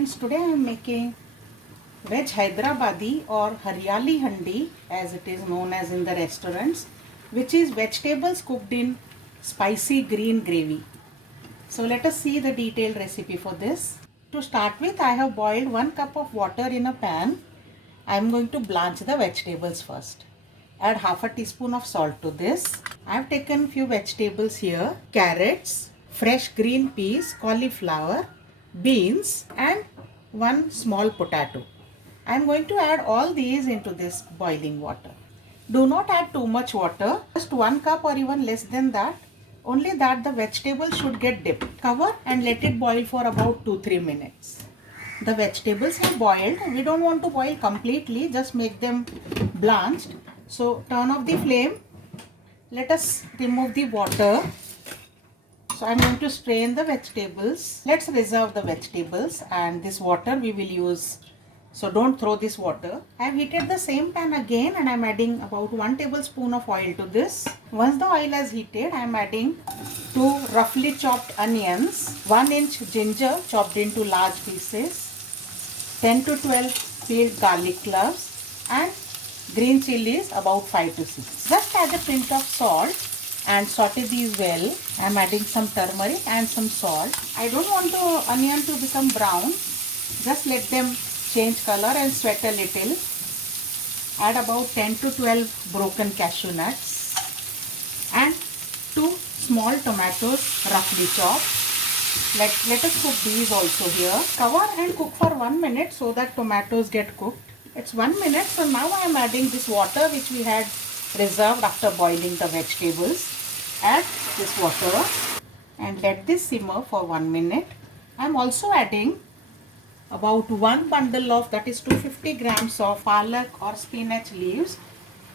friends, today I am making veg Hyderabadi or Haryali Handi as it is known as in the restaurants, which is vegetables cooked in spicy green gravy. So let us see the detailed recipe for this. To start with, I have boiled 1 cup of water in a pan. I am going to blanch the vegetables first. Add half a teaspoon of salt to this. I have taken few vegetables here: carrots, fresh green peas, cauliflower, beans and one small potato. I am going to add all these into this boiling water. Do not add too much water, just 1 cup or even less than that. Only that the vegetables should get dipped. Cover and let it boil for about 2-3 minutes. The vegetables have boiled. We don't want to boil completely, just make them blanched. So turn off the flame. Let us remove the water. So I'm going to strain the vegetables. Let's reserve the vegetables, and this water we will use. So don't throw this water. I have heated the same pan again and I'm adding about 1 tablespoon of oil to this. Once the oil has heated, I am adding 2 roughly chopped onions, 1 inch ginger chopped into large pieces, 10 to 12 peeled garlic cloves and green chilies about 5 to 6. Just add a pinch of salt and saute these well. I am adding some turmeric and some salt. I don't want the onion to become brown. Just let them change color and sweat a little. Add about 10 to 12 broken cashew nuts and 2 small tomatoes roughly chopped. Let us cook these also here. Cover and cook for 1 minute so that tomatoes get cooked. It's 1 minute, so now I am adding this water which we had reserved after boiling the vegetables. Add this water and let this simmer for 1 minute. I am also adding about 1 bundle of, that is 250 grams of palak or spinach leaves,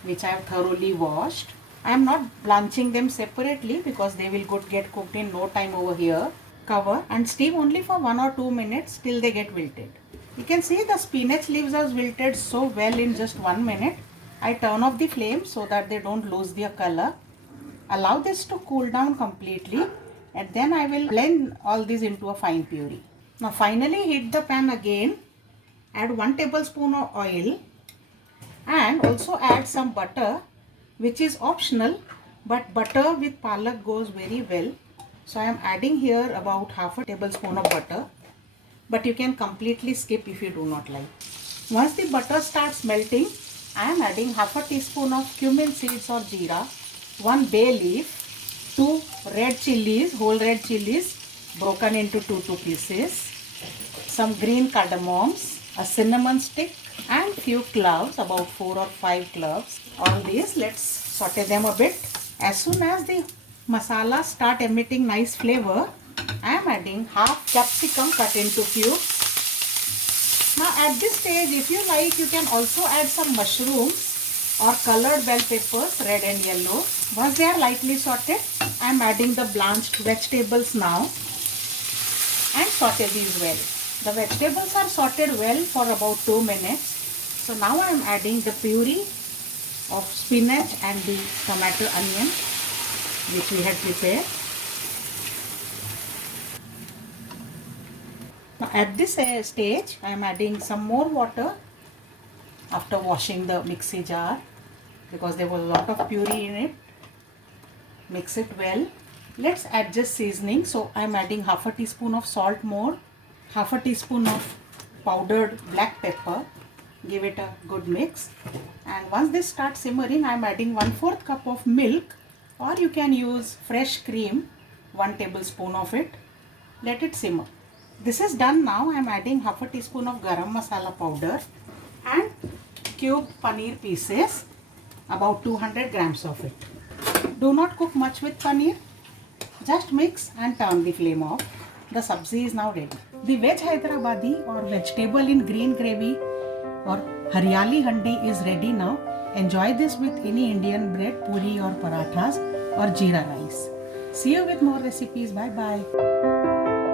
which I have thoroughly washed. I am not blanching them separately because they will get cooked in no time over here. Cover and steam only for 1 or 2 minutes till they get wilted. You can see the spinach leaves are wilted so well in just 1 minute. I turn off the flame so that they don't lose their color. Allow this to cool down completely and then I will blend all these into a fine puree. Now finally heat the pan again. Add 1 tablespoon of oil and also add some butter, which is optional, but butter with palak goes very well. So I am adding here about half a tablespoon of butter, but you can completely skip if you do not like. Once the butter starts melting, I am adding half a teaspoon of cumin seeds or jeera, 1 bay leaf, 2 red chilies, whole red chilies broken into 2 pieces, some green cardamoms, a cinnamon stick and few cloves, about 4 or 5 cloves. All these, let's saute them a bit. As soon as the masala start emitting nice flavor, I am adding half capsicum cut into cubes. Now at this stage, if you like, you can also add some mushrooms or colored bell peppers, red and yellow. Once they are lightly sauteed, I am adding the blanched vegetables now and saute these well. The vegetables are sauteed well for about 2 minutes. So now I am adding the puree of spinach and the tomato onion which we had prepared. Now at this stage, I am adding some more water after washing the mixie jar because there was a lot of puree in it. Mix it well. Let's adjust seasoning. So I am adding half a teaspoon of salt more, half a teaspoon of powdered black pepper. Give it a good mix. And once this starts simmering, I am adding 1/4 cup of milk, or you can use fresh cream, 1 tablespoon of it. Let it simmer. This is done now. I am adding half a teaspoon of garam masala powder and cubed paneer pieces, about 200 grams of it. Do not cook much with paneer. Just mix and turn the flame off. The sabzi is now ready. The veg Hyderabadi or vegetable in green gravy or Haryali Handi is ready now. Enjoy this with any Indian bread, puri or parathas or jeera rice. See you with more recipes. Bye bye.